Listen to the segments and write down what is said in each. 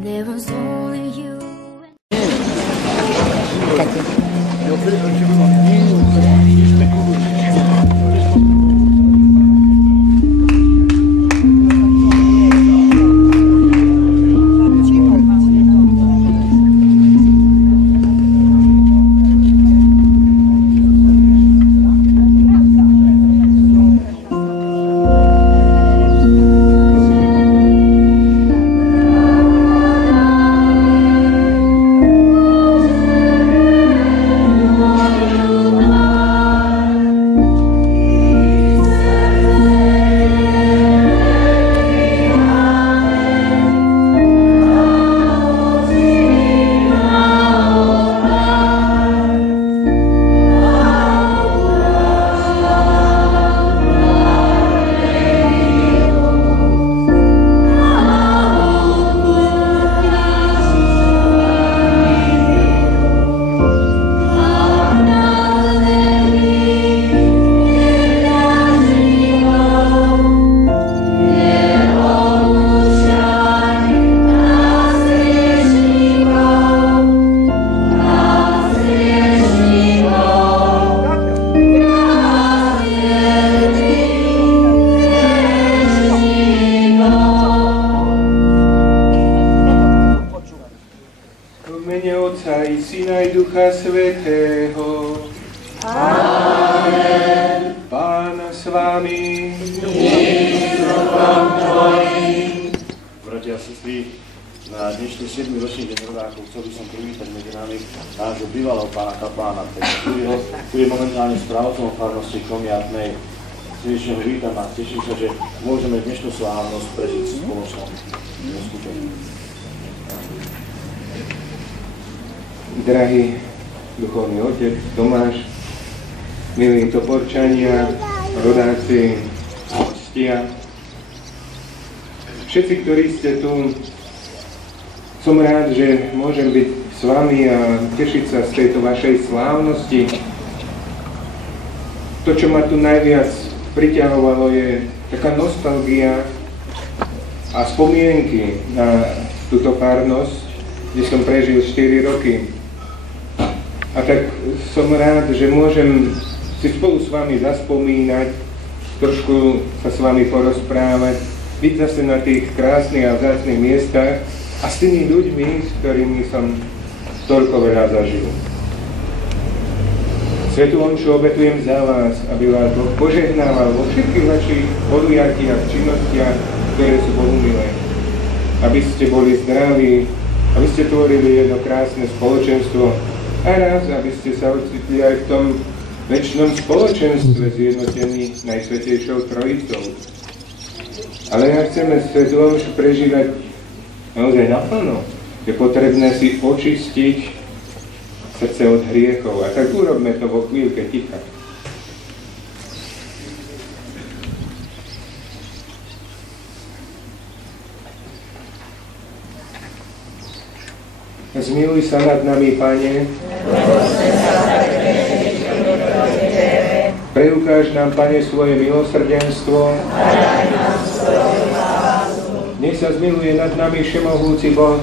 There was only you. Ducha Svätého. Amen. Pán s vami. Bratia a sestry, na dnešný 7. ročný deň rodákov chcel by som privítať medzi nami nášho bývalého pána kaplána Petra, ktorý je momentálne správcom farnosti Komiatnej. Srdečne ho vítam a teším sa, že môžeme dnešnú slávnosť prežiť spoločnou skutočnou. Drahý duchovný otec Tomáš, milí Toporčania, rodáci, hostia, všetci, ktorí ste tu, som rád, že môžem byť s vami a tešiť sa z tejto vašej slávnosti. To, čo ma tu najviac priťahovalo, je taká nostalgia a spomienky na túto farnosť, kde som prežil 4 roky. A tak som rád, že môžem si spolu s vami zaspomínať, trošku sa s vami porozprávať, byť zase na tých krásnych a vzácnych miestach a s tými ľuďmi, s ktorými som toľko veľa zažil. Svätú omšu obetujem za vás, aby vás Boh požehnával vo všetkých vašich podujatiach, činnostiach, ktoré sú Bohu milé. Aby ste boli zdraví, aby ste tvorili jedno krásne spoločenstvo a raz, aby ste sa ocitli aj v tom večnom spoločenstve zjednotení Najsvätejšou Trojicou. Ale ja chceme svätú omšu prežívať naozaj naplno. Je potrebné si očistiť srdce od hriechov. A tak urobme to vo chvíľke ticha. Zmiluj sa nad nami, Pane. Preukáž nám, Pane, svoje milosrdenstvo. Nech sa zmiluje nad nami všemohúci Boh.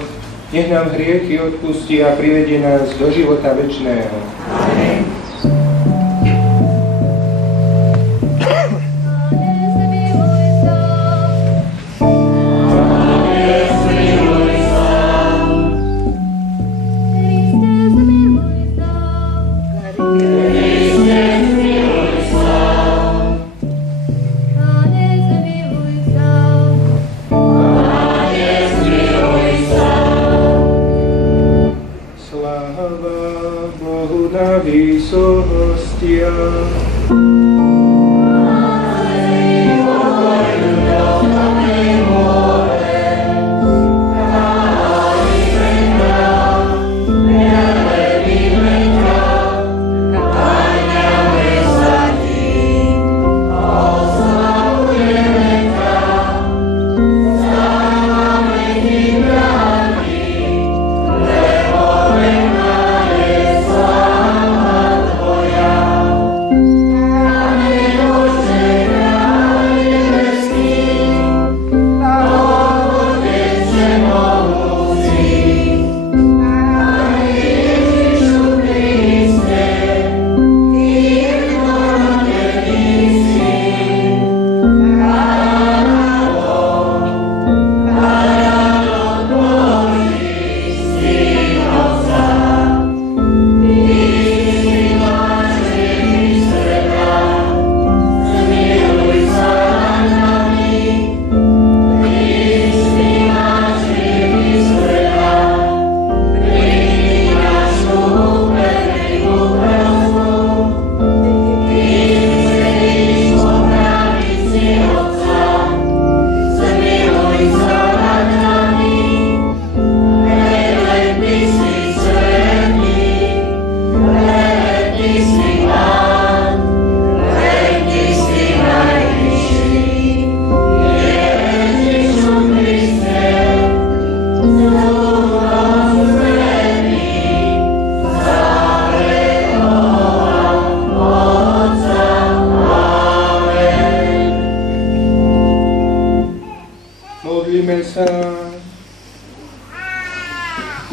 Nech nám hriechy odpustí a privedie nás do života večného. Amen.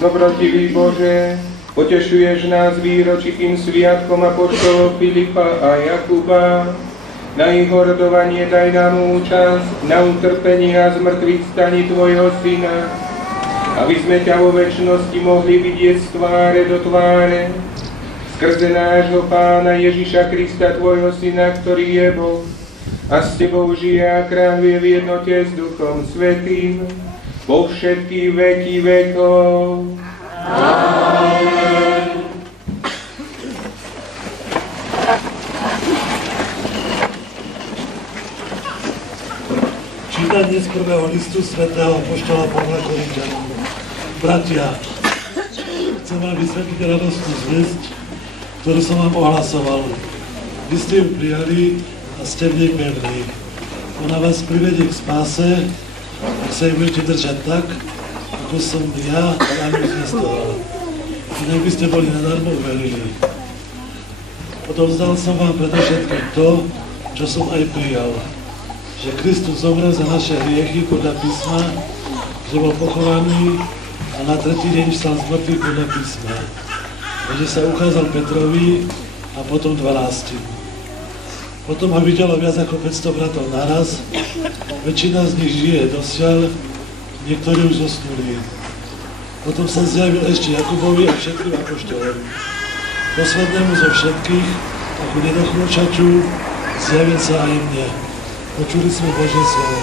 Dobrotivý Bože, potešuješ nás výročitým sviatkom apoštolov Filipa a Jakuba. Na ich horodovanie daj nám účasť na utrpení a zmŕtvychvstaní Tvojho Syna, aby sme ťa vo večnosti mohli vidieť z tváre do tváre, skrze nášho Pána Ježiša Krista, Tvojho Syna, ktorý je Boh a s Tebou žije a kráľuje v jednote s Duchom Svätým po všetky veky vekov. Amen. Čítanie z prvého listu svätého apoštola Pavla Korinťanom. Bratia, chcem vám vysvetliť radostnú zvesť, ktorú som vám ohlasoval. Vy ste ju prijali a ste v nej pevní. Ona vás privedie k spáse, ak sa jej budete držať tak, ako som ja vám ju zvestoval. Inak by ste boli nadarmo uverili. Odovzdal som vám predovšetkým to, čo som aj prijal. Že Kristus zomrel za naše hriechy podľa písma, že bol pochovaný a na tretí deň vstal z mŕtvych podľa písma. Že sa ukázal Petrovi a potom 12. Potom ho videlo viac ako 500 bratov naraz, väčšina z nich žije dosiaľ, niektorí už zosnuli. Potom sa zjavil ešte Jakubovi a všetkým apoštolom. Poslednému zo všetkých, ako nedochmúčaču, zjavil sa aj mne. Počuli sme Božie slovo.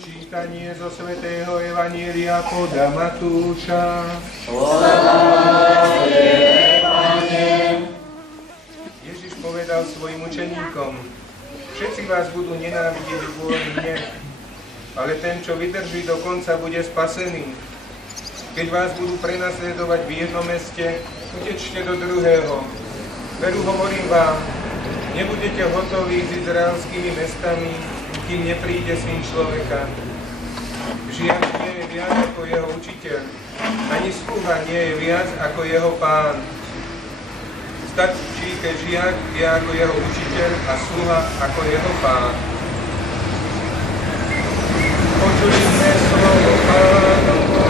Čítanie zo svätého Evanjelia podľa Matúša. Ježiš povedal svojim učeníkom: všetci vás budú nenávidieť kvôli mne, ale ten, čo vydrží do konca, bude spasený. Keď vás budú prenasledovať v jednom meste, utečte do druhého. Veru hovorím vám, nebudete hotoví s izraelskými mestami, kým nepríde Syn človeka. Žiak nie je viac ako jeho učiteľ, ani sluha nie je viac ako jeho pán. Stačí, keď žiak je ako jeho učiteľ a sluha ako jeho pán. Počuli sme slovo Pánovo.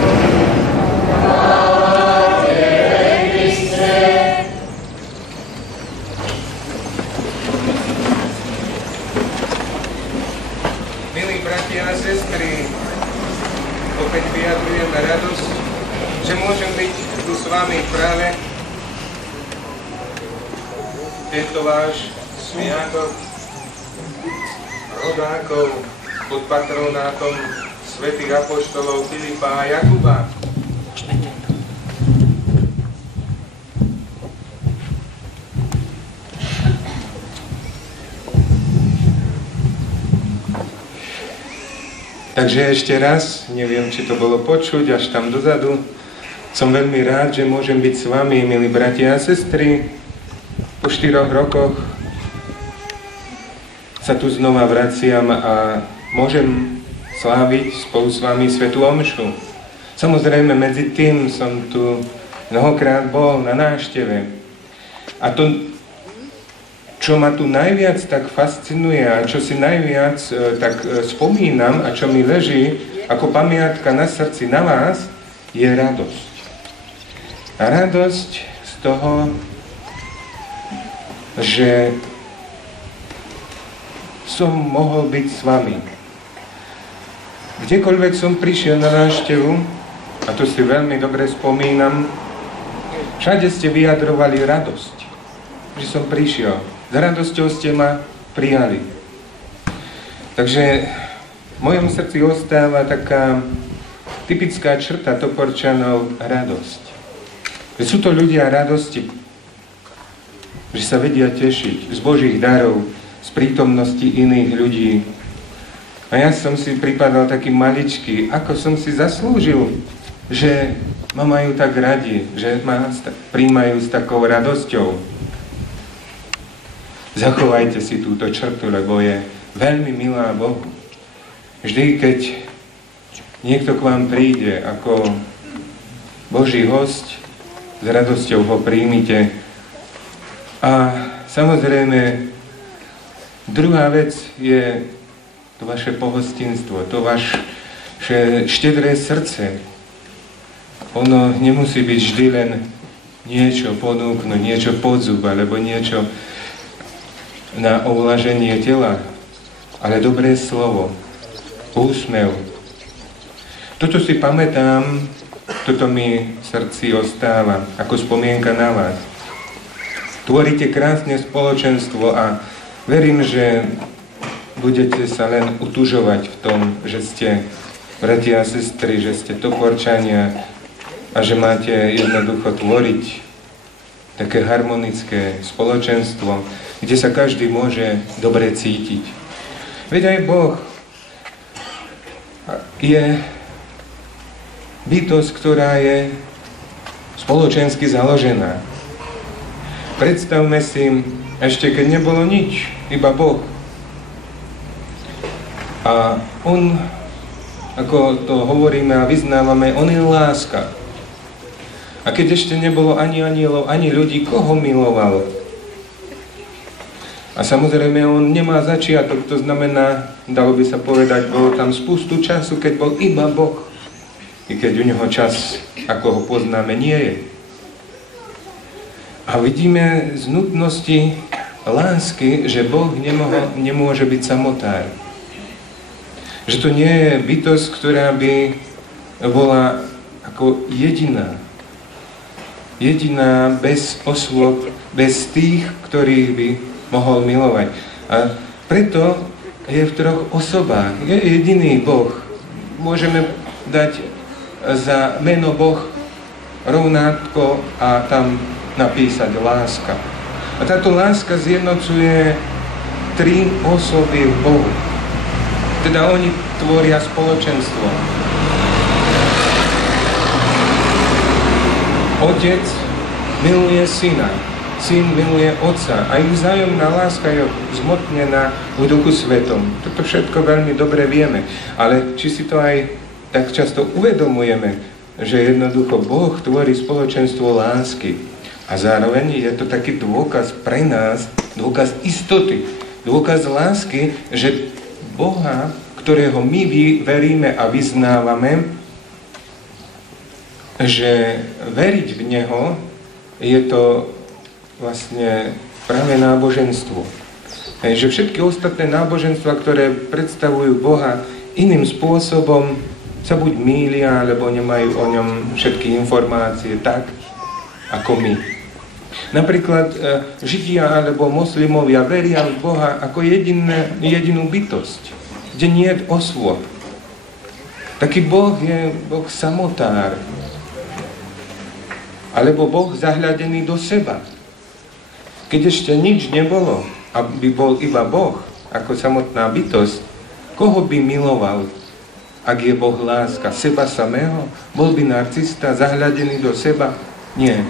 Milí bratia a sestry, opäť vyjadrujem radosť, že môžem byť tu s vami práve tento váš sviatok rodákov pod patronátom svätých apoštolov Filipa a Jakuba. Takže ešte raz, neviem, či to bolo počuť až tam dozadu, som veľmi rád, že môžem byť s vami, milí bratia a sestry. Po 4 rokoch sa tu znova vraciam a môžem sláviť spolu s vami svätú omšu. Samozrejme, medzi tým som tu mnohokrát bol na návšteve. A to, čo ma tu najviac tak fascinuje a čo si najviac tak spomínam a čo mi leží ako pamiatka na srdci na vás, je radosť. A radosť z toho, že som mohol byť s vami. Kdekoľvek som prišiel na návštevu, a to si veľmi dobre spomínam, všade ste vyjadrovali radosť, že som prišiel. S radosťou ste ma prijali. Takže v mojom srdci ostáva taká typická črta Toporčanov, radosť. Že sú to ľudia radosti, že sa vedia tešiť z Božích darov, z prítomnosti iných ľudí. A ja som si pripadal taký maličký, ako som si zaslúžil, že ma majú tak radi, že ma príjmajú s takou radosťou. Zachovajte si túto črtu, lebo je veľmi milá Bohu. Vždy, keď niekto k vám príde ako Boží hosť, s radosťou ho príjmite. A samozrejme, druhá vec je to vaše pohostinstvo, to vaše štedré srdce. Ono nemusí byť vždy len niečo ponúknuť, niečo pod zub, alebo niečo na ovlaženie tela, ale dobré slovo, úsmev. Toto si pamätám, toto mi v srdci ostáva, ako spomienka na vás. Tvoríte krásne spoločenstvo a verím, že budete sa len utužovať v tom, že ste bratia a sestry, že ste Toporčania a že máte jednoducho tvoriť také harmonické spoločenstvo, kde sa každý môže dobre cítiť. Veď aj Boh je bytosť, ktorá je spoločensky založená. Predstavme si, ešte keď nebolo nič, iba Boh. A On, ako to hovoríme a vyznávame, On je láska. A keď ešte nebolo ani anielov, ani ľudí, koho miloval? A samozrejme, On nemá začiatok, to znamená, dalo by sa povedať, bolo tam spustu času, keď bol iba Boh. I keď u neho čas, ako ho poznáme, nie je. A vidíme z nutnosti lásky, že Boh nemôže byť samotár. Že to nie je bytosť, ktorá by bola ako jediná. Jediná, bez osôb, bez tých, ktorých by mohol milovať. A preto je v troch osobách. Je jediný Boh. Môžeme dať za meno Boh rovnátko a tam napísať láska. A táto láska zjednocuje tri osoby v Bohu. Teda oni tvoria spoločenstvo. Otec miluje syna, syn miluje otca a ich vzájomná láska je zmotnená v Duchu Svetom. Toto všetko veľmi dobre vieme, ale či si to aj tak často uvedomujeme, že jednoducho Boh tvorí spoločenstvo lásky a zároveň je to taký dôkaz pre nás, dôkaz istoty, dôkaz lásky, že Boha, ktorého my veríme a vyznávame, že veriť v Neho je to vlastne práve náboženstvo. Že všetky ostatné náboženstva, ktoré predstavujú Boha iným spôsobom, sa buď mýlia, alebo nemajú o ňom všetky informácie tak, ako my. Napríklad Židia alebo moslimovia veria v Boha ako jedinú bytosť, kde nie je osôb. Taký Boh je Boh samotár, alebo Boh zahľadený do seba. Keď ešte nič nebolo, aby bol iba Boh, ako samotná bytosť, koho by miloval, ak je Boh láska? Seba samého? Bol by narcista, zahľadený do seba? Nie.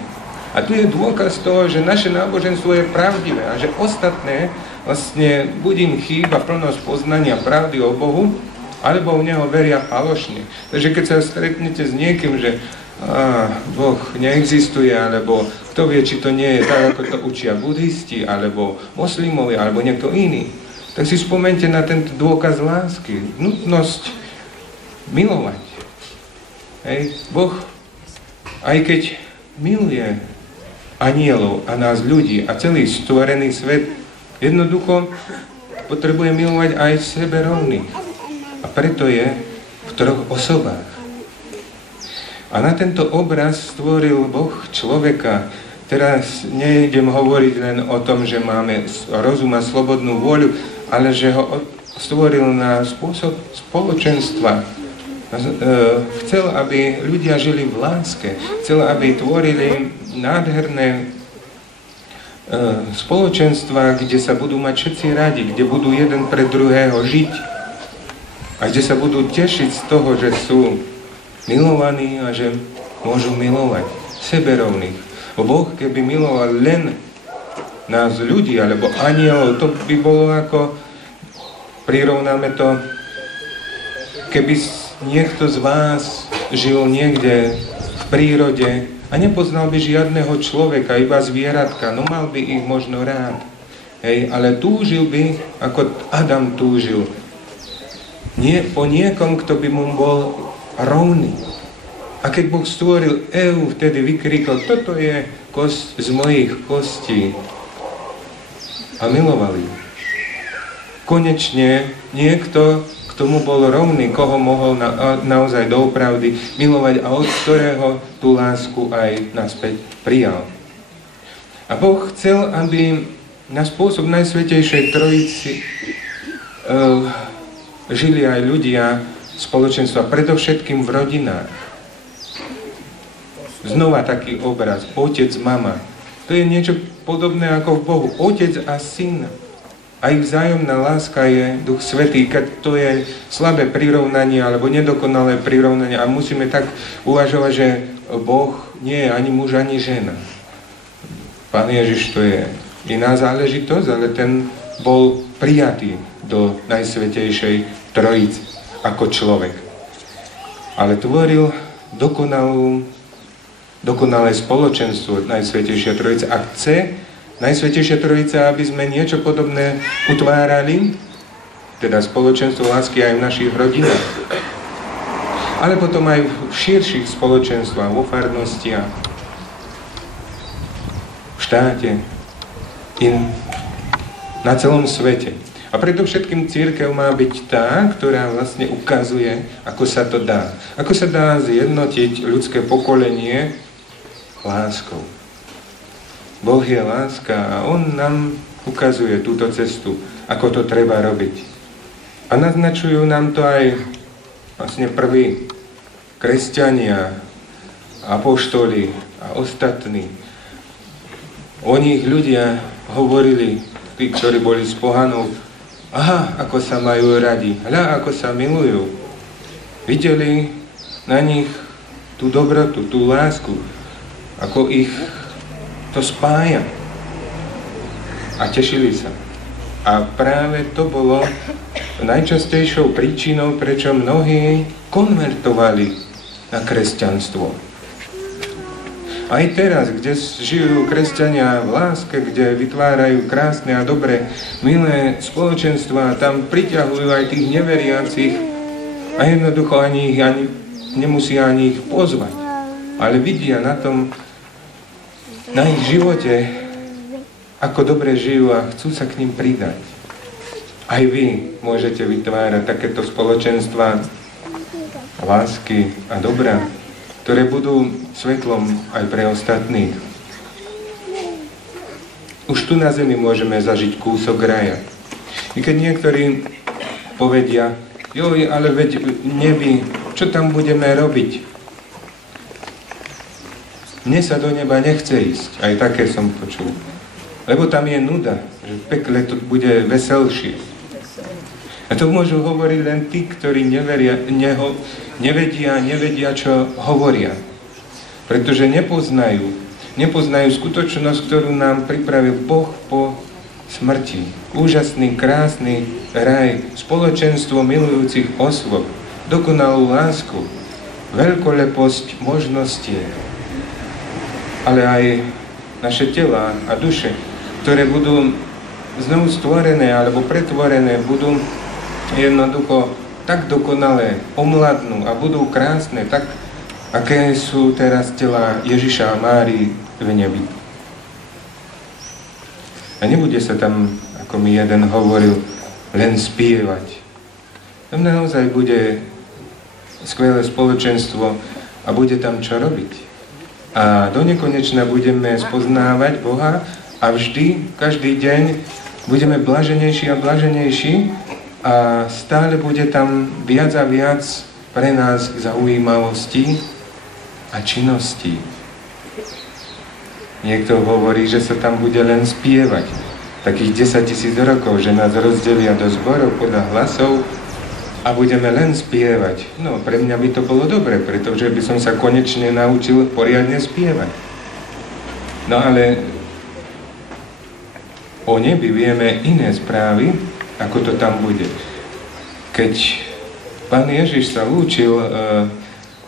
A tu je dôkaz toho, že naše náboženstvo je pravdivé a že ostatné vlastne buď im chýba plnosť poznania pravdy o Bohu, alebo v Neho veria falošne. Takže keď sa stretnete s niekým, že Boh neexistuje, alebo kto vie, či to nie je tak, ako to učia buddhisti, alebo moslimovia, alebo niekto iný, tak si spomente na tento dôkaz lásky, nutnosť milovať. Hej. Boh, aj keď miluje anielov a nás ľudí a celý stvorený svet, jednoducho potrebuje milovať aj sebe rovných. A preto je v troch osobách. A na tento obraz stvoril Boh človeka. Teraz nejdem hovoriť len o tom, že máme rozum a slobodnú vôľu, ale že ho stvoril na spôsob spoločenstva. Chcel, aby ľudia žili v láske. Chcel, aby tvorili nádherné spoločenstva, kde sa budú mať všetci radi, kde budú jeden pre druhého žiť a kde sa budú tešiť z toho, že sú milovaní a že môžu milovať seberovných. Boh, keby miloval len nás ľudí alebo anielov, to by bolo ako, prirovnáme to, keby niekto z vás žil niekde v prírode a nepoznal by žiadneho človeka, iba zvieratka, no mal by ich možno rád. Hej, ale túžil by, ako Adam túžil, po niekom, kto by mu bol rovný. A keď Boh stvoril Evu, vtedy vykrikol, toto je kosť z mojich kostí. A miloval ju. Konečne niekto, kto mu bol rovný, koho mohol naozaj doopravdy milovať a od ktorého tú lásku aj naspäť prijal. A Boh chcel, aby na spôsob Najsvätejšej Trojici žili aj ľudia spoločenstva, predovšetkým v rodinách. Znova taký obraz, otec, mama. To je niečo podobné ako v Bohu. Otec a syn. A ich vzájomná láska je Duch Svätý, keď to je slabé prirovnanie alebo nedokonalé prirovnanie a musíme tak uvažovať, že Boh nie je ani muž, ani žena. Pán Ježiš to je iná záležitosť, ale ten bol prijatý do Najsvätejšej Trojice ako človek. Ale tvoril dokonalé spoločenstvo Najsvätejšia Trojica a chce Najsvätejšia Trojica, aby sme niečo podobné utvárali, teda spoločenstvo lásky aj v našich rodinách. Ale potom aj v širších spoločenstvách, vo farnostiach, v štáte, na celom svete. A preto všetkým cirkev má byť tá, ktorá vlastne ukazuje, ako sa to dá. Ako sa dá zjednotiť ľudské pokolenie láskou. Boh je láska a On nám ukazuje túto cestu, ako to treba robiť. A naznačujú nám to aj vlastne prví kresťania, apoštoli a ostatní. O nich ľudia hovorili, tí, ktorí boli z pohanov, aha, ako sa majú radi, hľa, ako sa milujú. Videli na nich tú dobrotu, tú lásku, ako ich to spája. A tešili sa. A práve to bolo najčastejšou príčinou, prečo mnohí konvertovali na kresťanstvo. Aj teraz, kde žijú kresťania v láske, kde vytvárajú krásne a dobré, milé spoločenstvá, tam priťahujú aj tých neveriacich a jednoducho ani nemusia ani ich pozvať. Ale vidia na tom, na ich živote, ako dobre žijú a chcú sa k ním pridať. Aj vy môžete vytvárať takéto spoločenstva lásky a dobra, ktoré budú svetlom aj pre ostatných. Už tu na zemi môžeme zažiť kúsok raja. I keď niektorí povedia, joj, ale veď nebi, čo tam budeme robiť? Mne sa do neba nechce ísť, aj také som počul. Lebo tam je nuda, že v pekle to bude veselšie. A to môžu hovoriť len tí, ktorí nevedia, čo hovoria. Pretože nepoznajú skutočnosť, ktorú nám pripravil Boh po smrti. Úžasný, krásny raj, spoločenstvo milujúcich osôb, dokonalú lásku, veľkoleposť možností, ale aj naše tela a duše, ktoré budú znovu stvorené alebo pretvorené, budú jednoducho tak dokonalé, omladnú a budú krásne, tak aké sú teraz tela Ježiša a Márii v nebi. A nebude sa tam, ako mi jeden hovoril, len spievať. Tam naozaj bude skvelé spoločenstvo a bude tam čo robiť. A do nekonečna budeme spoznávať Boha a vždy, každý deň budeme blaženejší a blaženejší a stále bude tam viac a viac pre nás zaujímavosti a činností. Niekto hovorí, že sa tam bude len spievať. Takých 10 000 rokov, že nás rozdelia do zborov podľa hlasov a budeme len spievať. No, pre mňa by to bolo dobre, pretože by som sa konečne naučil poriadne spievať. No ale o nebi vieme iné správy, ako to tam bude. Keď Pán Ježiš sa lúčil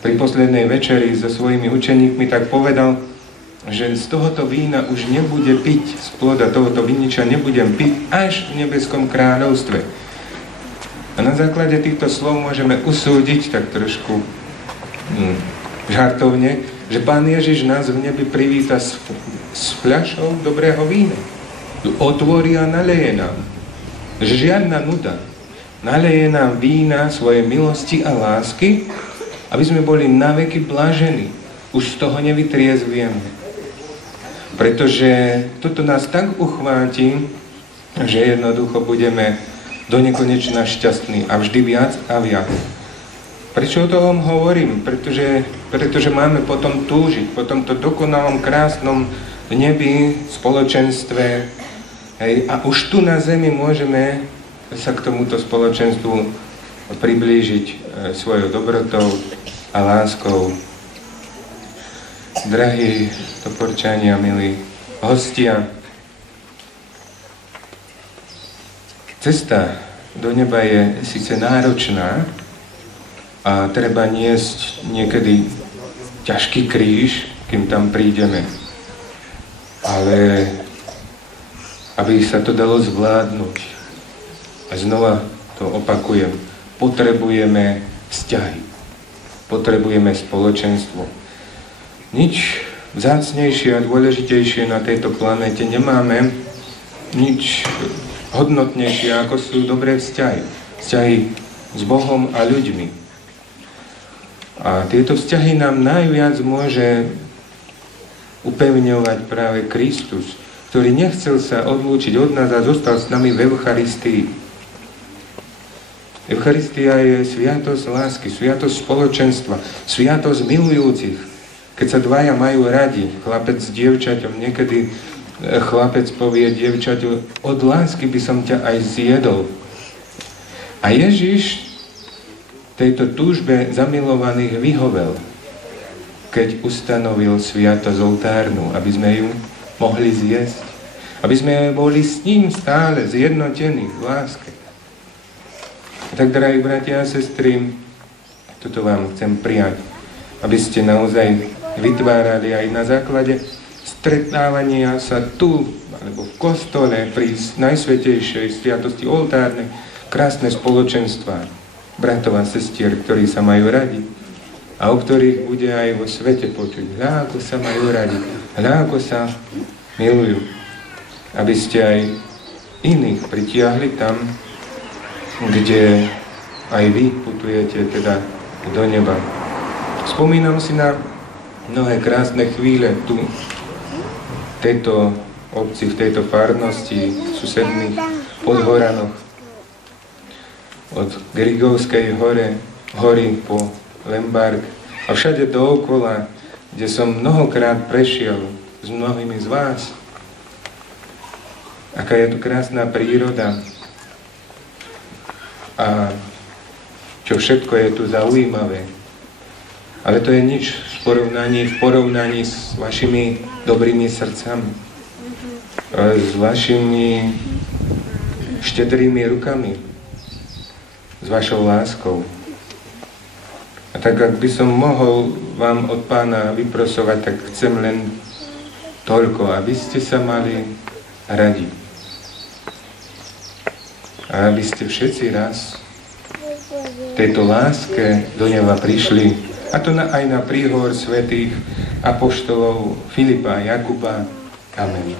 pri poslednej večeri so svojimi učeníkmi, tak povedal, že z tohoto vína už nebude piť, z ploda tohoto viniča nebudem piť až v nebeskom kráľovstve. A na základe týchto slov môžeme usúdiť tak trošku žartovne, že Pán Ježiš nás v nebi privíta s fľašou dobrého vína. Otvorí a naleje nám. Žiadna nuda. Naleje nám vína svojej milosti a lásky, aby sme boli naveky blážení. Už z toho nevytriezvieme. Pretože toto nás tak uchváti, že jednoducho budeme do nekonečna šťastní a vždy viac a viac. Prečo o tom hovorím? Pretože máme potom túžiť, po tomto dokonalom, krásnom nebi, spoločenstve. Hej, a už tu na zemi môžeme sa k tomuto spoločenstvu priblížiť svojou dobrotou a láskou. Drahí Toporčania, milí hostia, cesta do neba je síce náročná a treba niesť niekedy ťažký kríž, kým tam prídeme. Ale aby sa to dalo zvládnuť, a znova to opakujem, potrebujeme vzťahy, potrebujeme spoločenstvo. Nič vzácnejšie a dôležitejšie na tejto planéte nemáme, nič hodnotnejšie, ako sú dobré vzťahy. Vzťahy s Bohom a ľuďmi. A tieto vzťahy nám najviac môže upevňovať práve Kristus, ktorý nechcel sa odlúčiť od nás a zostal s nami v Eucharistii. Eucharistia je sviatosť lásky, sviatosť spoločenstva, sviatosť milujúcich. Keď sa dvaja majú radi, chlapec s dievčaťom, niekedy chlapec povie dievčaťu, od lásky by som ťa aj zjedol. A Ježiš tejto túžbe zamilovaných vyhovel, keď ustanovil sviatosť oltárnu, aby sme ju mohli zjesť. Aby sme boli s ním stále zjednotení v láske. A tak, drahí bratia a sestry, toto vám chcem prijať, aby ste naozaj vytvárali aj na základe stretávania sa tu, alebo v kostole, pri najsvätejšej sviatosti oltárnej, krásne spoločenstvá bratov a sestier, ktorí sa majú radi a o ktorých bude aj vo svete počuť. Hľa, ako sa majú radi, hľa, ako sa milujú. Aby ste aj iných pritiahli tam, kde aj vy putujete, teda do neba. Spomínam si na mnohé krásne chvíle tu, v tejto obci, v tejto farnosti, v susedných Podhoranoch. Od Grigovskej hory po Lemberg a všade dookola, kde som mnohokrát prešiel s mnohými z vás. Aká je tu krásna príroda a čo všetko je tu zaujímavé. Ale to je nič v porovnaní s vašimi dobrými srdcami, s vašimi štedrými rukami, s vašou láskou. A tak, ak by som mohol vám od Pána vyprosovať, tak chcem len toľko, aby ste sa mali radi. A aby ste všetci raz v tejto láske do neba prišli, a to aj na príhovor svätých apoštolov Filipa a Jakuba. Amen.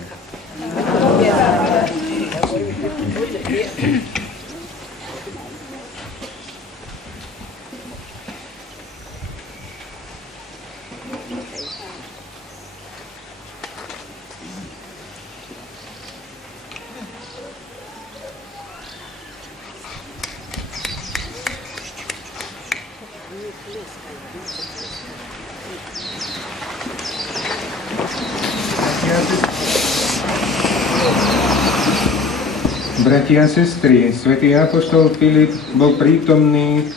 Bratia a sestry, svätý apoštol Filip bol prítomný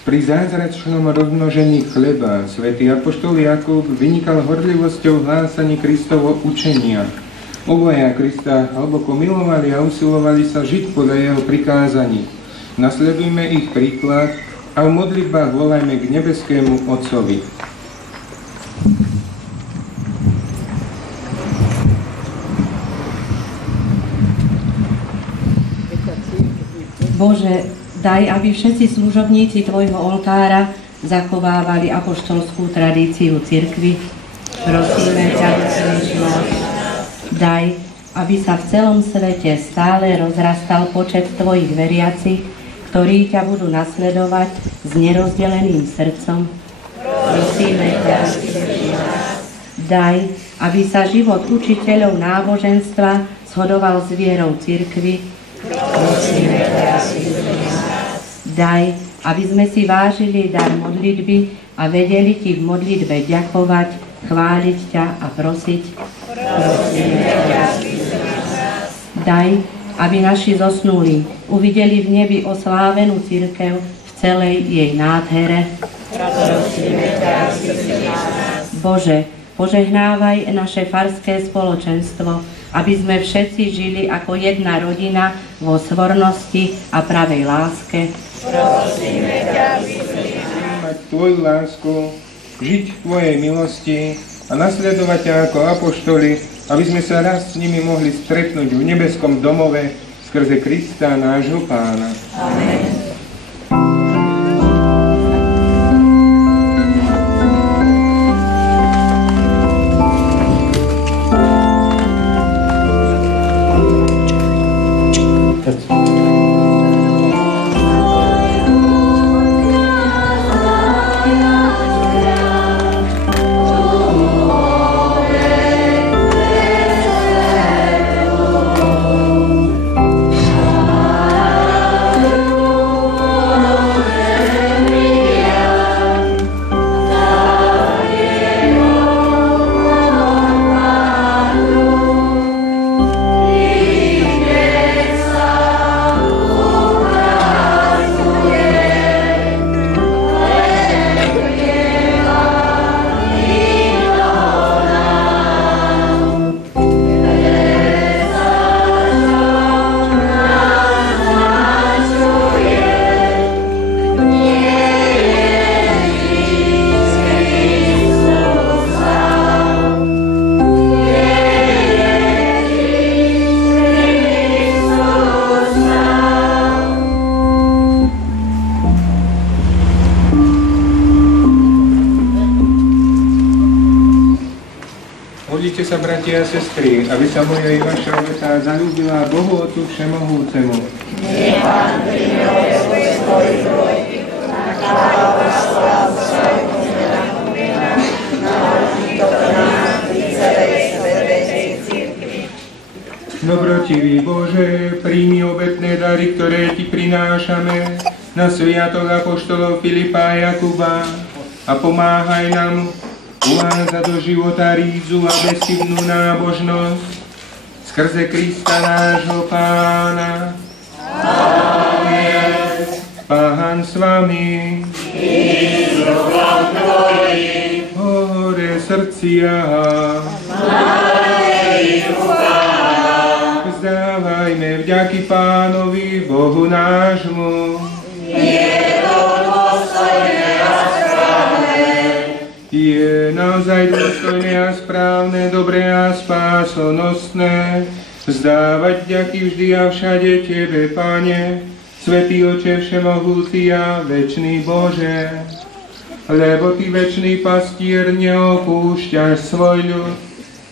pri zázračnom rozmnožení chleba. Svätý apoštol Jakub vynikal horlivosťou v hlásaní Kristovho učenia. Obaja Krista hlboko milovali a usilovali sa žiť podľa jeho prikázaní. Nasledujme ich príklad a v modlitbách volajme k nebeskému Otcovi. Bože, daj, aby všetci služobníci Tvojho oltára zachovávali apoštolskú tradíciu cirkvi. Prosíme ťa, daj, aby sa v celom svete stále rozrastal počet Tvojich veriacich, ktorí ťa budú nasledovať s nerozdeleným srdcom. Prosíme ťa, daj, aby sa život učiteľov náboženstva shodoval s vierou cirkvi. Prosíme ťa, daj, aby sme si vážili dar modlitby a vedeli Ti v modlitbe ďakovať, chváliť ťa a prosiť. Prosíme ťa, daj, aby naši zosnulí uvideli v nebi oslávenú cirkev v celej jej nádhere. Prosíme ťa, Bože, požehnávaj naše farské spoločenstvo, aby sme všetci žili ako jedna rodina vo svornosti a pravej láske. Prosíme ťa, mať Tvoju lásku, žiť v Tvojej milosti a nasledovať ťa ako apoštoli, aby sme sa raz s nimi mohli stretnúť v nebeskom domove skrze Krista, nášho Pána. Amen. Modlite sa, bratia a sestry, aby sa moja i vaša obeta zaľúbila Bohu Otcu Všemohúcemu. Nech Pán príjme svoje svoj, na chválu Dobrotivý Bože, príjmi obetné dary, ktoré Ti prinášame na sviatok apoštolov Filipa a Jakuba a pomáhaj nám uvázať do života rízu a bezchybnú nábožnosť skrze Krista nášho Pána. Amen. Pán s vami. Hore srdcia. Vzdávajme vďaky Pánovi, Bohu nášmu. Je naozaj dôstojné a správne, dobré a spásonosné vzdávať vďaky vždy a všade Tebe, Pane, Svätý Oče všemohúci a večný Bože. Lebo Ty, večný pastier, neopúšťaš svoj ľud,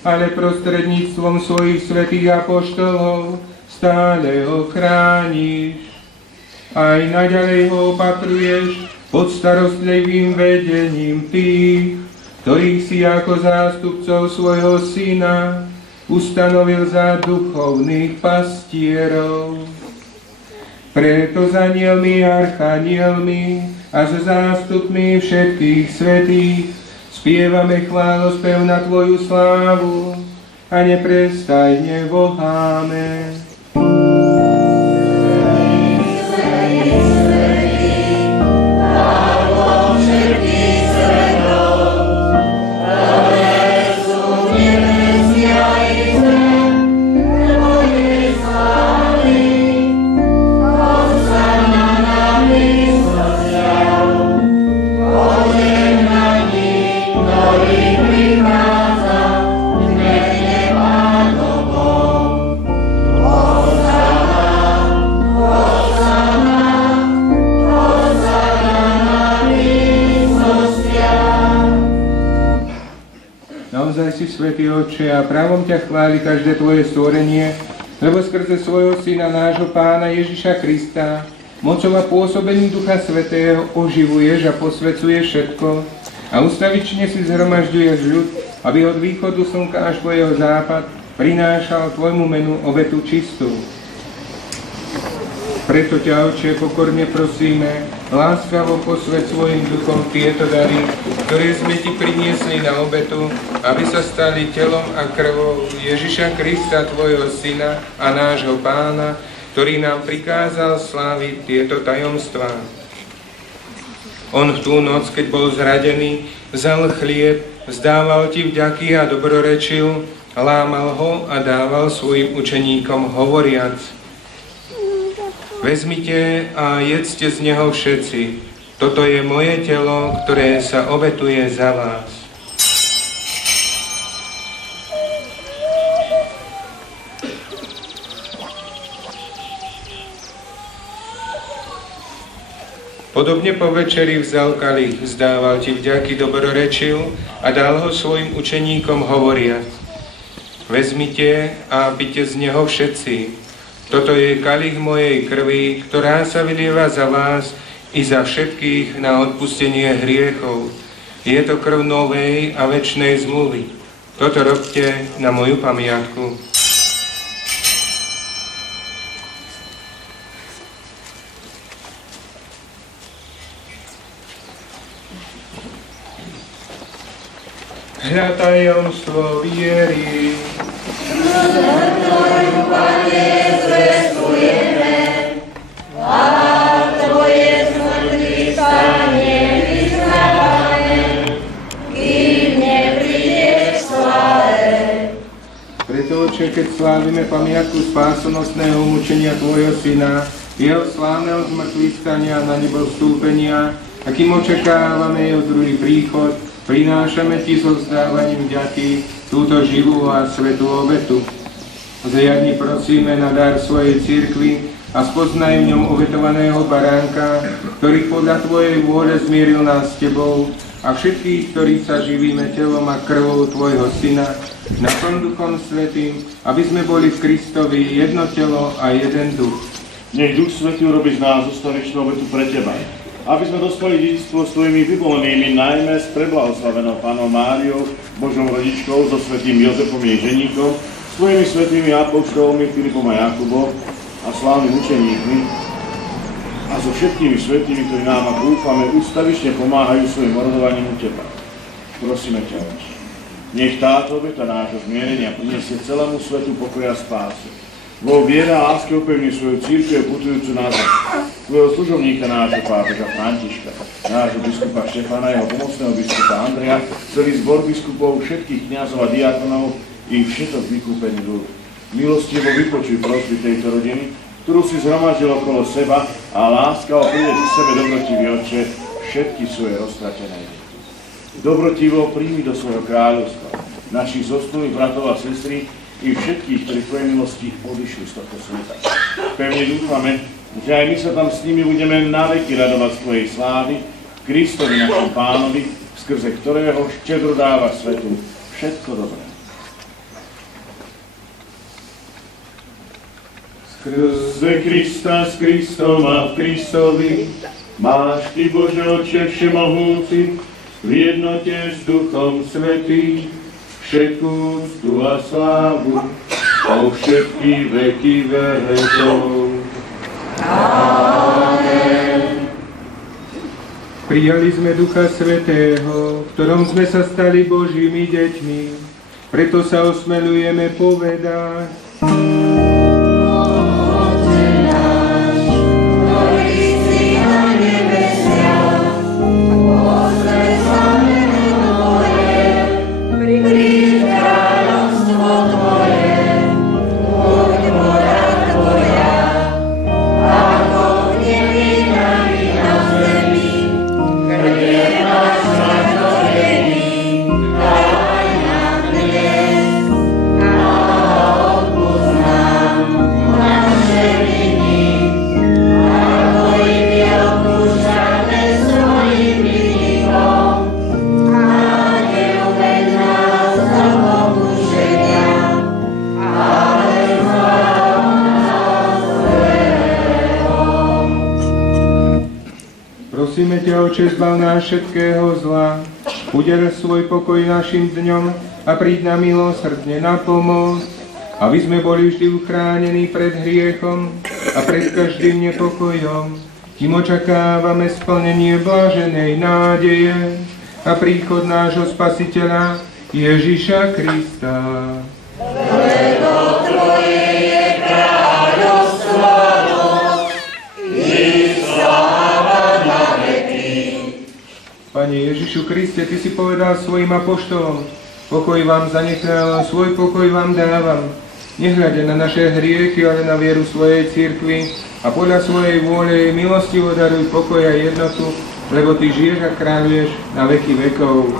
ale prostredníctvom svojich svätých apoštolov stále ho chrániš. Aj naďalej ho opatruješ pod starostlivým vedením tých, ktorých si ako zástupcov svojho Syna ustanovil za duchovných pastierov. Preto s anielmi, archanielmi a so zástupmi všetkých svätých spievame chválospev na Tvoju slávu a neprestajne voláme. Svätý Otče, a právom ťa chváli každé Tvoje stvorenie, lebo skrze svojho Syna, nášho Pána Ježiša Krista, mocou a pôsobením Ducha Svätého oživuješ a posvecuješ všetko a ustavične si zhromažďuješ ľud, aby od východu slnka až po jeho západ prinášal Tvojmu menu obetu čistú. Preto ťa, Otče, pokorne prosíme, láskavo posväť svojim duchom tieto dary, ktoré sme Ti priniesli na obetu, aby sa stali telom a krvou Ježiša Krista, Tvojho Syna a nášho Pána, ktorý nám prikázal sláviť tieto tajomstvá. On v tú noc, keď bol zradený, vzal chlieb, vzdával Ti vďaky a dobrorečil, lámal ho a dával svojim učeníkom hovoriac: Vezmite a jedzte z neho všetci. Toto je moje telo, ktoré sa obetuje za vás. Podobne po večeri vzal kalich, vzdával Ti vďaky, dobrorečil a dal ho svojim učeníkom hovoriac: Vezmite a pite z neho všetci. Toto je kalich mojej krvi, ktorá sa vylieva za vás i za všetkých na odpustenie hriechov. Je to krv novej a večnej zmluvy. Toto robte na moju pamiatku. Hľa tajomstvo viery. Preto, Oče, keď slávime pamiatku spásonosného mučenia Tvojho Syna, jeho slávneho zmrtvých stania na nebo vstúpenia, a kým očakávame jeho druhý príchod, prinášame Ti so vzdávaním vďaky túto živú a svätú obetu. Zjadni prosíme na dar svojej cirkvi a spoznaj v ňom obetovaného baránka, ktorý podľa Tvojej vôle zmieril nás s Tebou, a všetkých, ktorí sa živíme telom a krvou Tvojho Syna, naplň Duchom Svätým, aby sme boli v Kristovi jedno telo a jeden duch. Nech Duch Svätý urobí z nás ustavičnú obetu pre Teba, aby sme dostali dedičstvo s tvojimi vyvolenými, najmä s preblahoslavenou Pannou Máriou, Božou rodičkou, so svätým Jozefom jej ženíkom, s tvojimi svätými apoštolmi Filipom a Jakubom a slávnymi učeníkmi a so všetkými svätými, ktorí nám, ako dúfame, ústavične pomáhajú svojim orodovaním u teba. Prosíme ťa, Oče. Nech táto obeta nášho zmierenia prinesie celému svetu pokoja a spásu. Vo viere a láske upevní svoju cirkev putujúcu na zem. Tvojho služovníka, nášho pápeža Františka, nášho biskupa Štefana, jeho pomocného biskupa Andreja, celý zbor biskupov, všetkých kňazov a diakonov i všetok vykúpený ľud. Milostivo vypočuj prosby tejto rodiny, ktorú si zhromaždil okolo seba a láskavo príde k sebe dobrotivý Otče všetky svoje roztratené deti. Dobrotivo príjmi do svojho kráľovstva našich zosnulých bratov a sestry i všetkých, ktorí tvojej milosti odišli z tohto sveta. Pevne dúfame, že aj my sa tam s nimi budeme naveky radovať z tvojej slávy, Kristovi našom Pánovi, skrze ktorého štedro dáva svetu všetko dobré. Skrze Krista, s Kristom a v Kristovi, máš ty, Bože Otče všemohúci, v jednote s Duchom Svätým, všetku úctu a slávu po všetky veky vekov. Amen. Prijali sme Ducha Svätého, v ktorom sme sa stali Božími deťmi, preto sa osmelujeme povedať: Prosíme ťa, Oče, zbav nás všetkého zla, udel svoj pokoj našim dňom a príď nám milosrdne na pomoc, aby sme boli vždy uchránení pred hriechom a pred každým nepokojom. Kým očakávame splnenie bláženej nádeje a príchod nášho Spasiteľa Ježiša Krista. Lebo Tvoje je kráľovstvo i sláva na veky. Pane Ježišu Kriste, Ty si povedal svojim apoštolom: pokoj vám zanechám, svoj pokoj vám dávam. Nehľade na naše hriechy, ale na vieru svojej cirkvi a podľa svojej vôle jej milostivo daruj pokoj a jednotu, lebo Ty žiješ a kráľuješ na veky vekov.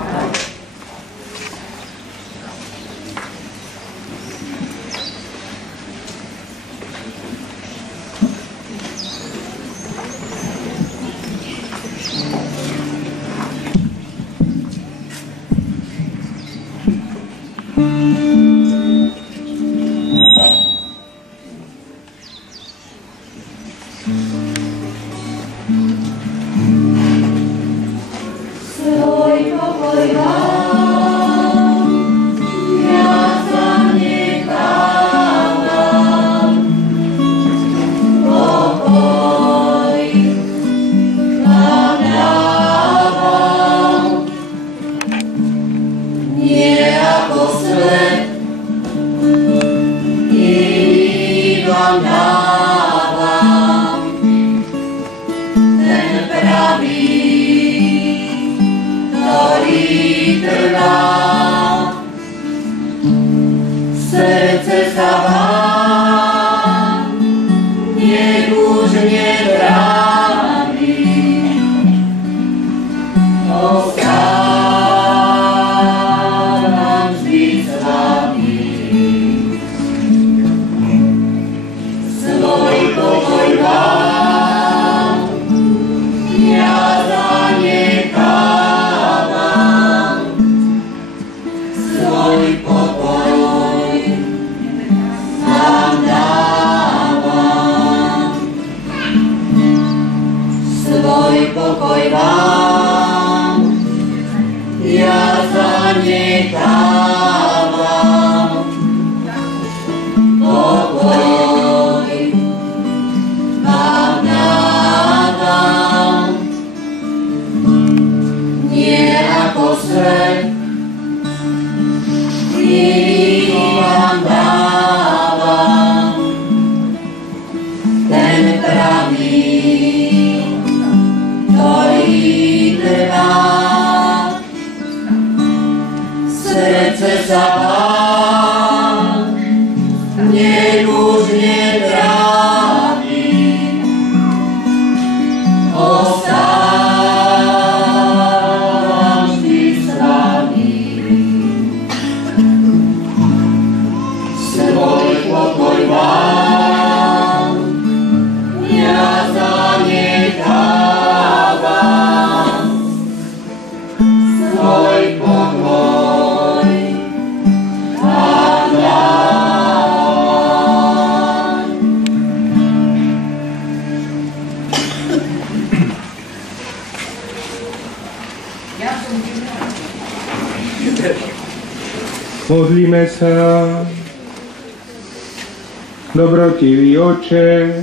Svoj pokoj pokoj vám, ja zanechávam. Pokoj vám dávam, nie ako svet, iný vám dávam, ten pravý, ktorý trvá. Srdce sa vám nech už netrápi, ostávam vždy s vami. Svoj pokoj vám ja zanechávam, svoj pokoj vám dávam. Modlíme sa. Dobrotivý Oče,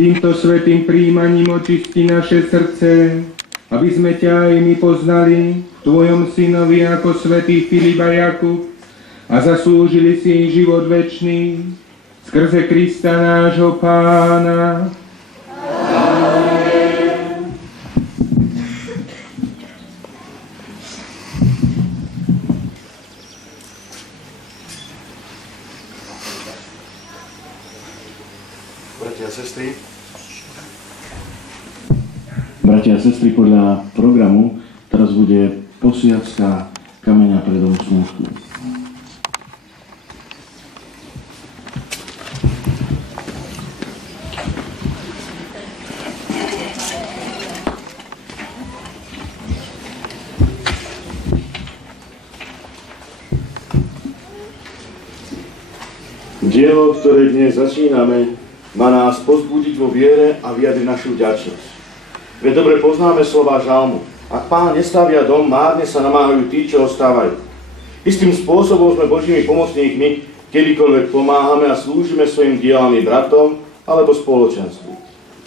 týmto svätým príjmaním očisti naše srdce, aby sme ťa aj my poznali v Tvojom synovi ako svätý Filip a Jakub a zaslúžili si život večný skrze Krista nášho Pána. Bratia a sestry, podľa programu teraz bude posviacka kameňa pre dom smútku. Dielo, ktoré dnes začíname, má nás povzbudiť vo viere a vyjadriť našu vďačnosť. Veď dobre poznáme slova žalmu. Ak Pán nestavia dom, márne sa namáhajú tí, čo ho stávajú. Istým spôsobom sme Božími pomocníkmi, kedykoľvek pomáhame a slúžime svojim dielami bratom alebo spoločenstvu.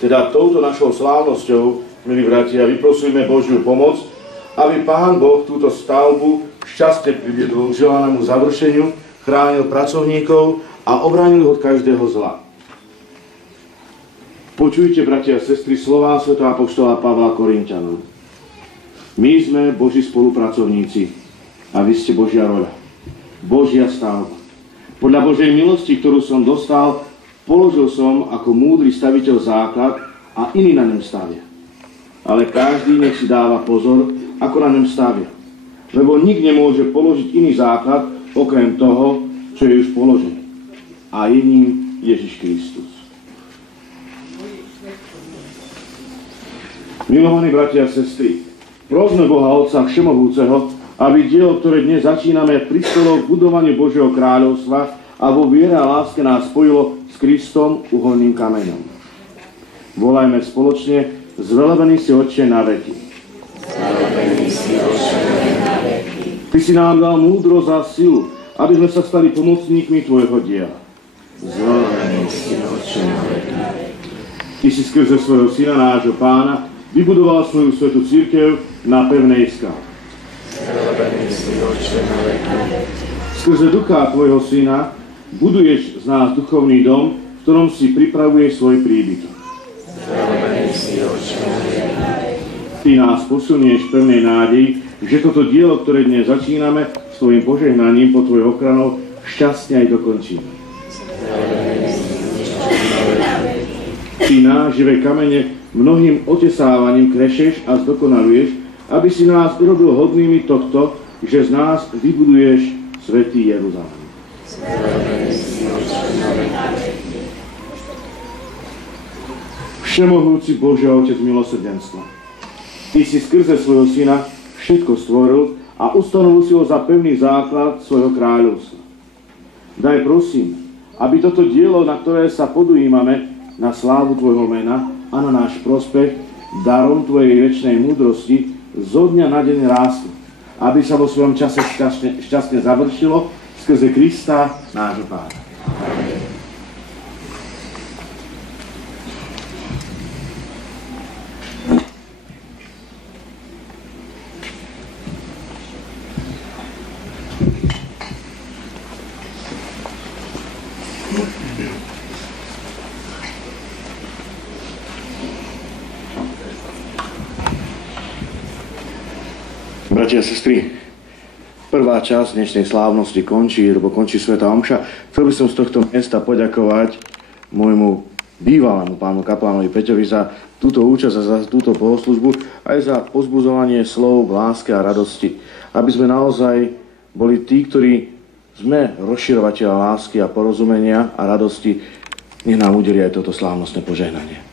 Teda touto našou slávnosťou, milí bratia, vyprosujme Božiu pomoc, aby Pán Boh túto stavbu šťastne priviedol k želanému završeniu, chránil pracovníkov a obránil od každého zla. Počujte, bratia a sestry, slová svätého apoštola Pavla Korinťanom. My sme Boží spolupracovníci a vy ste Božia roľa, Božia stavba. Podľa Božej milosti, ktorú som dostal, položil som ako múdry staviteľ základ a iný na ňom stavia. Ale každý nech si dáva pozor, ako na ňom stavia. Lebo nik nemôže položiť iný základ, okrem toho, čo je už položený. A je ním Ježiš Kristus. Milovaní bratia a sestry, prosme Boha Otca Všemohúceho, aby dielo, ktoré dnes začíname, prispelo k budovaniu Božieho kráľovstva a vo viere a láske nás spojilo s Kristom uholným kameňom. Volajme spoločne: Zvelebený si Otče na veky. Zvelebený si Otče na veky. Ty si nám dal múdrosť a silu, aby sme sa stali pomocníkmi Tvojho diela. Zvelebený si Otče na veky. Ty si skrze svojho Syna, nášho Pána, vybudoval svoju svätú cirkev na pevnej skale. Skrze ducha Tvojho Syna buduješ z nás duchovný dom, v ktorom si pripravuješ svoj príbytok. Ty nás posilnieš v pevnej nádeji, že toto dielo, ktoré dnes začíname, s Tvojim požehnaním pod Tvojou ochranou šťastne aj dokončíme. Ty nás, živé kamene, mnohým otesávaním krešeš a zdokonaluješ, aby si nás urobil hodnými tohto, že z nás vybuduješ svätý Jeruzalém. Všemohúci Bože Otec milosrdenstva, Ty si skrze svojho Syna všetko stvoril a ustanovil si ho za pevný základ svojho kráľovstva. Daj prosím, aby toto dielo, na ktoré sa podujímame, na slávu Tvojho mena a na náš prospech, darom Tvojej večnej múdrosti zo dňa na deň rástli, aby sa vo svojom čase šťastne završilo skrze Krista, nášho Pána. Bratia a sestry, prvá časť dnešnej slávnosti končí svätá omša. Chcel by som z tohto miesta poďakovať môjmu bývalému pánu kaplánovi Peťovi za túto účasť a za túto bohoslužbu, aj za pozbudzovanie slov, láske a radosti. Aby sme naozaj boli tí, ktorí sme rozširovateľa lásky a porozumenia a radosti, nech nám udeli aj toto slávnostné požehnanie.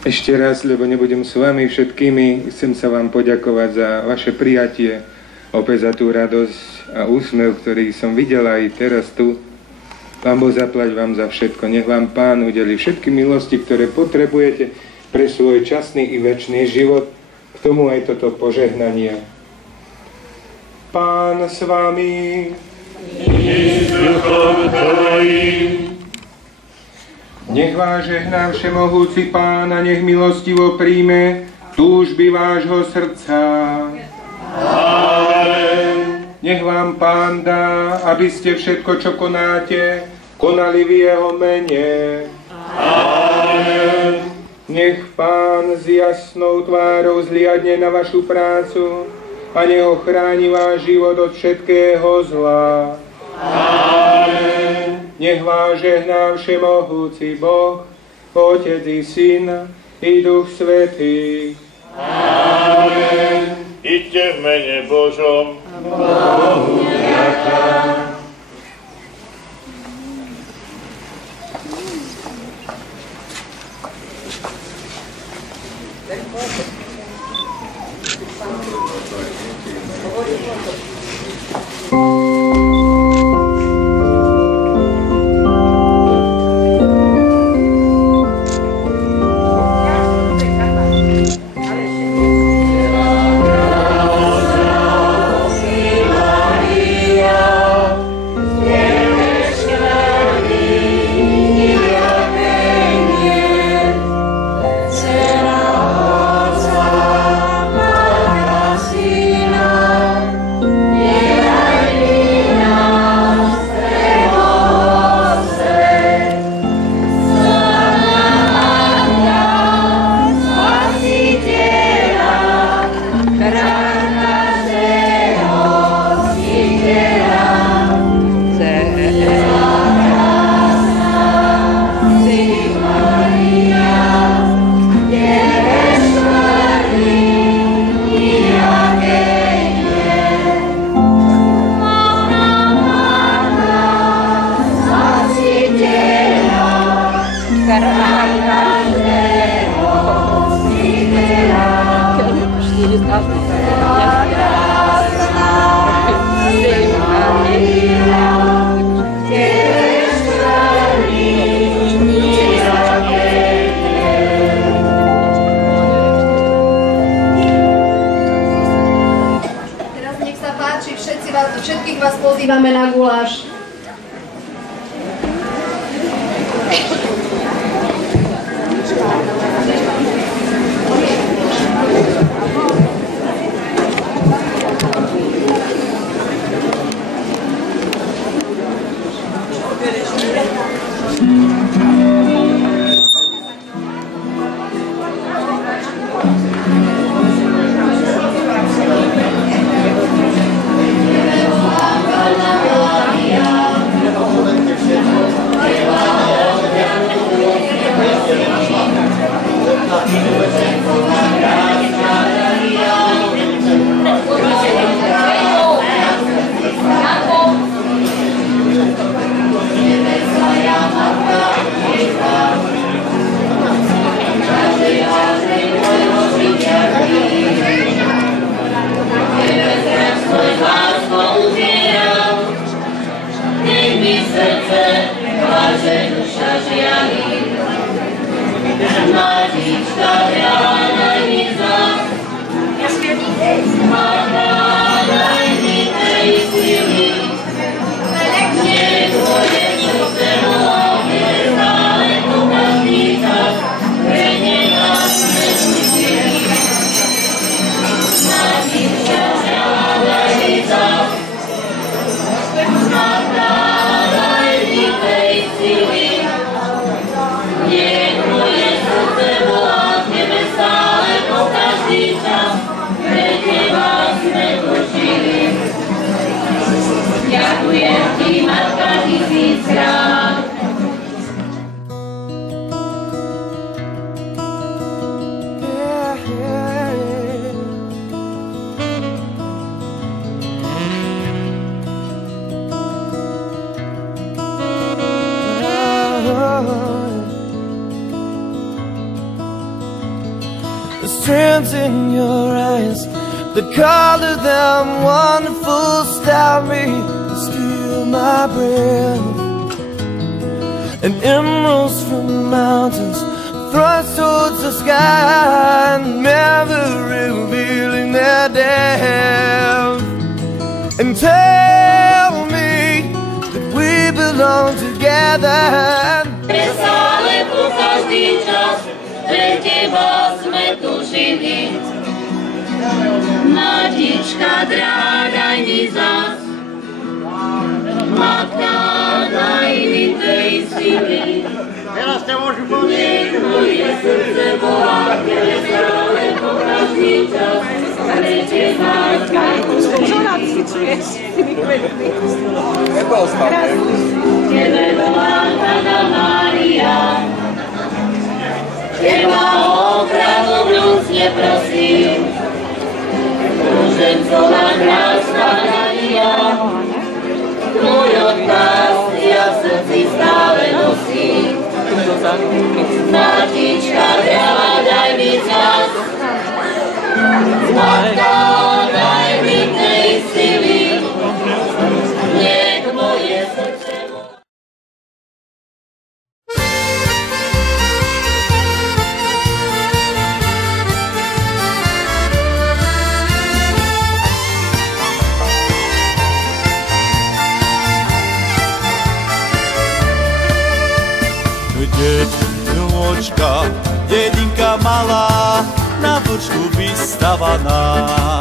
Ešte raz, lebo nebudem s vami všetkými, chcem sa vám poďakovať za vaše prijatie, opäť za tú radosť a úsmev, ktorý som videl aj teraz tu. Pán Boh zaplať vám za všetko. Nech vám Pán udeli všetky milosti, ktoré potrebujete pre svoj časný i večný život. K tomu aj toto požehnanie. Pán s vami. Nech vás žehná všemohúci Pán a nech milostivo príjme túžby vášho srdca. Amen. Nech vám Pán dá, aby ste všetko, čo konáte, konali v jeho mene. Amen. Nech Pán s jasnou tvárou zliadne na vašu prácu a nech ochráni váš život od všetkého zla. Amen. Nech vás žehná všemohúci Boh, Otec i Syn i Duch Svätý. Amen. Iďte v mene Božom. Bohu vďaka. Všetkých vás pozývame na guláš. Matička, daj mi zas. Matka, daj mi tej sily. Nech tvoje srdce voláme stále po každý čas. Pre neba sme učili. Matička, daj mi zas. Matka, daj mi tej sily. Nech tvoje srdce volá k tebe stále po každý čas. Pre teba sme to žili. Ďakujem ti, Matka, tisíckrát. The strands in your eyes, the color of them wonderful style me to steal my breath. And emeralds from the mountains thrust towards the sky, never revealing their depth. And tell me that we belong together. Stále po každý čas, pre teba sme tu žili. Matička, daj mi zas. Matka, daj mi tej sily. Nech tvoje srdce volá k tebe stále po každý čas. Pre teba sme tu žili. Tebe volá Panna Mária. Teba o ochranu vrúcne prosím. Rúžencová kráľská Mária. Tvoj odkaz ja v srdci stále nosím. Matička, daj mi zas. Matka, daj mi tej sily. Nech moje srdce Dedinka, dedinka malá, na vlčku vystavaná.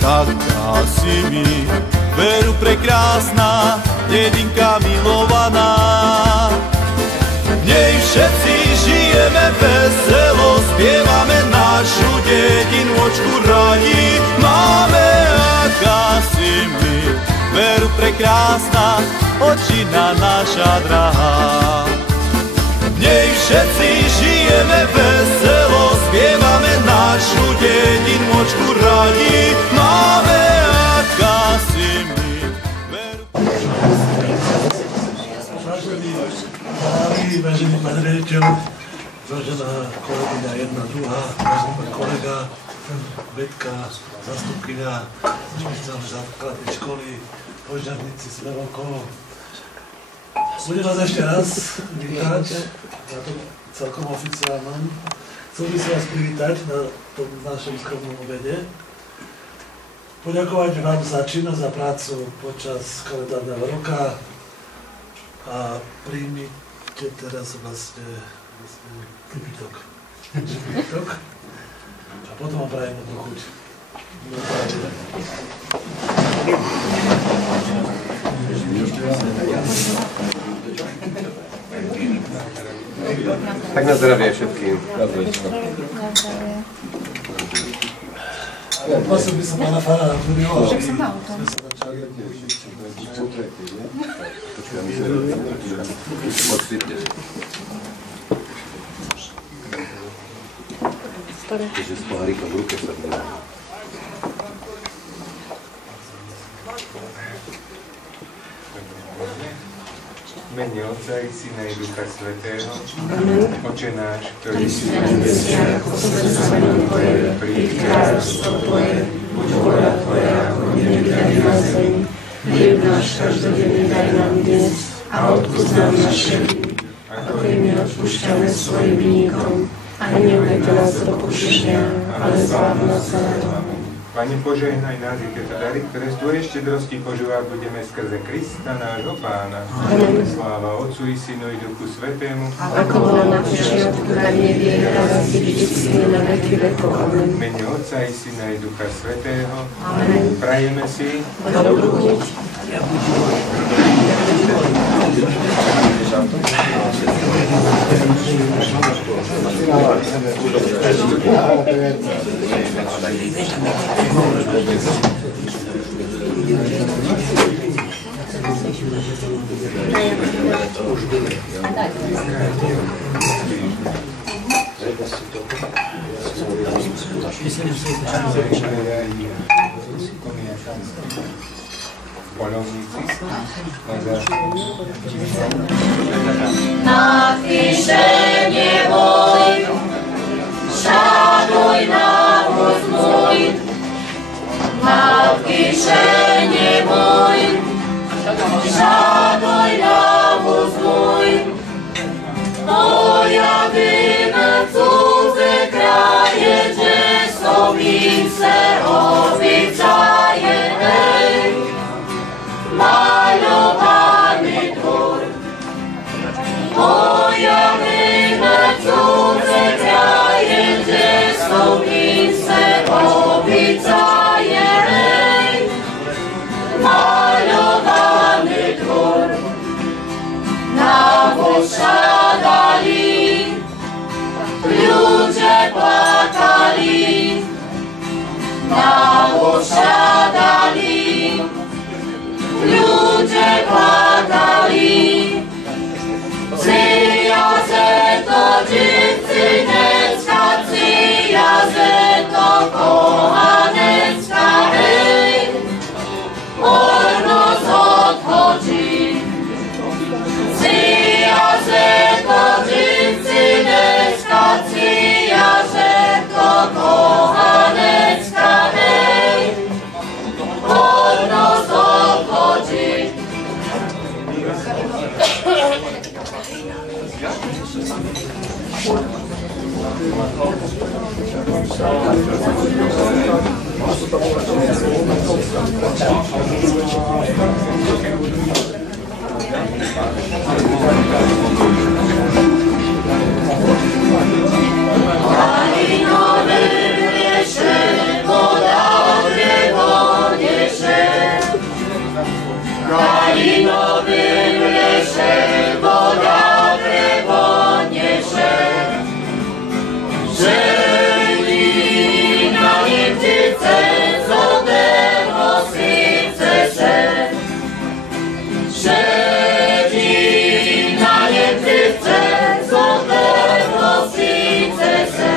Taká si mi, veru prekrásna, dedinka milovaná. V nej všetci žijeme veselo, spievame našu dedinôčku radi. Máme, aká si mi, veru prekrásna, očina naša drahá. V nej všetci žijeme veselo, spievame našu dedinôčku radi. Máme, aká si mi, veru... Vážený pán riaditeľ, vážená kolegyňa jedna, druhá, vážený pán kolega, Betka, zastupkyňa špeciálnej základnej školy, požiarníci Smerovkov. Budem vás ešte raz vítať na tom celkom oficiálnom. Chcel by som vás privítať na tom našom skromnom obede. Poďakovať vám za činnosť a prácu počas kalendárneho roka a príjmite teraz vlastne kypitok. A potom vám prajem dobrú chuť. Tak na zdravie všetkým. Poprosil by som pána farára, ktorý ho... Však som mal to. Takže s pohárikom v ruke sa dá. V mene Otca i Syna i Ducha Svätého. Oče náš, ktorý si na nebesiach, posväť sa meno Tvoje, príď kráľovstvo Tvoje, buď vôľa Tvoja, ako v nebi, tak i na zemi. Chlieb náš každodenný daj nám dnes a odpusť nám naše viny, ako i my odpúšťame svojim vinníkom. A neuvedte nás do pokušenia, ale zbav nás zlého. Pane, požehnaj nás i tieto dary, ktoré z Tvojej štedrosti požívať budeme skrze Krista, nášho Pána. Amen. Sláva Otcu i Synu i Duchu Svätému. Ako bolo na počiatku, tak nevie, teraz i vždycky na veky vekov. Amen. V mene Otca i Syna i Ducha Svätého. Amen. Prajeme si. Dobrú chuť. Na kieszenie mój, szanuj nawóz mój. Na kieszenie mój, szanuj nawóz mój. Pojawimy cudze kraje, gdzie sobice obiecaje. Malowany dwór, pojawimy cudze kraje, gdzie sobice obiecaje. Malowany dwór, na siadali, ludzie płakali, na siadali, ludzie płakali. Cyjaze to dziewczyneczka, cyjaze to kochaneczka, hej, wolność odchodzi. Cyjaze to dziewczyneczka, cyjaze to kochaneczka, hej, wolność odchodzi. Kalinowym lesie woda drzewo niesie. Kalinowym lesie woda drzewo niesie. Żeni na Niemczyce złotem osyce się. Żeni na Niemczyce złotem osyce się.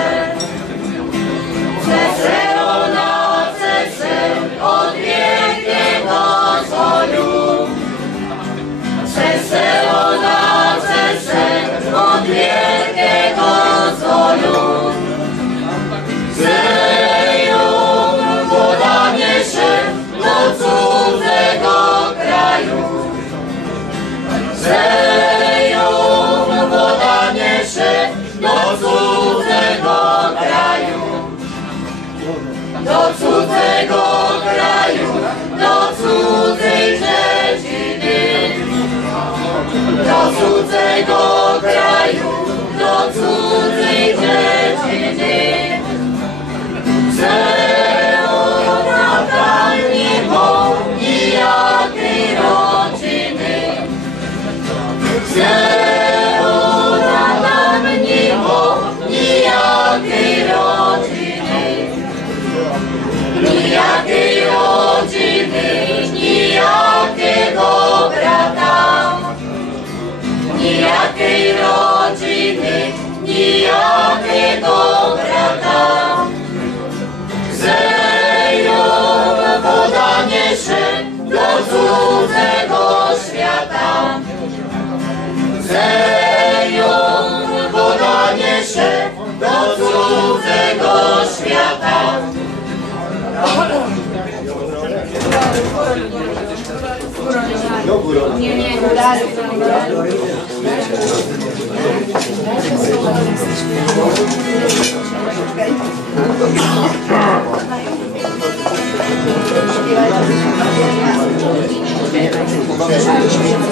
Cese ona cese od wielkiego zolu. Cese ona cese od wielkiego zolu. Zeją woda niesie do cudzego kraju. Zeją woda niesie do cudzego kraju. Do cudzego kraju, do cudzej dziedziny. Do cudzego kraju, do cudzej dziedziny. Ona tam nie ma nijakiej rodziny. Ona tam nie ma nijakiej rodziny. Nijakiej rodziny, nijakiego brata. Nijakiej rodziny, nijakiego brata. Zeją woda niesie do cudzego świata. Zeją woda niesie do cudzego świata. Nie, nie, Hallelujah.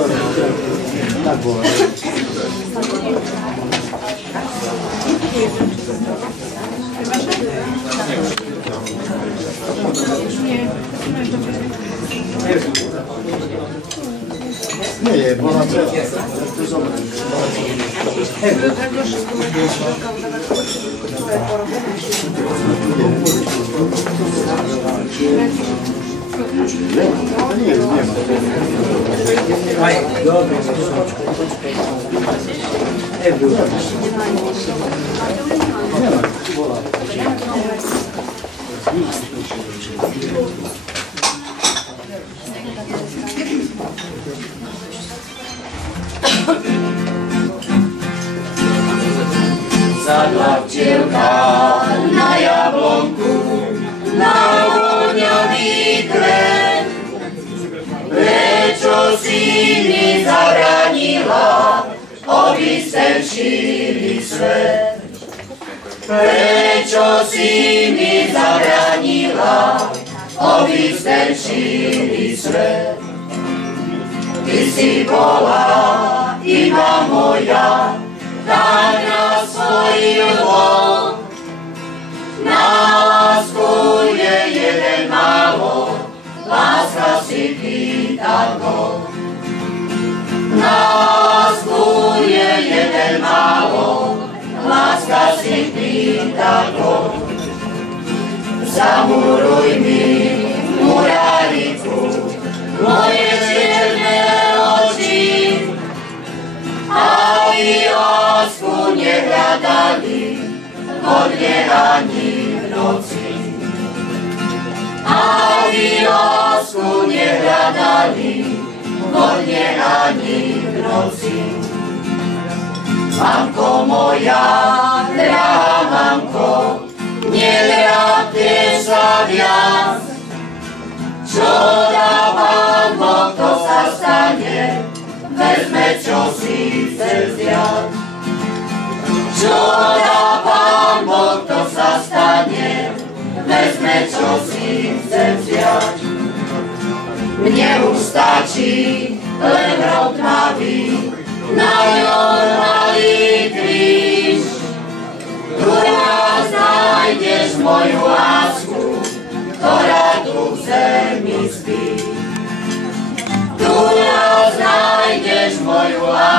Tak bolo. Nie, bola to zobrať. Sadla včielka na jablonku, na voňavý kvet. Prečo si mi zabránila, aby sem šíri svet? Prečo si mi zabránila, aby sem šíri svet? Ty si bola iba moja, tak na svojich bol. Na lásku je jeden málo, láska si pýta bol. Na lásku je jeden málo, láska si pýta bol. Zamuruj mi muráriku, moje čierne oči, aby lásku nehľadali vo dne ani v noci. Aby lásku nehľadali vo dne ani v noci. Mamko moja, drahá mamko, neľakte sa viac. Čo dá Pán Boh, to sa stane, vezme, čo si chce vziať. Čo dá Pán Boh, to sa stane, vezme, čo si chce vziať. Mne už stačí len hrob tmavý, na ňom malý kríž. Tu raz nájdeš moju lásku, ktorá tu v zemi spí. Tu raz nájdeš moju lásku,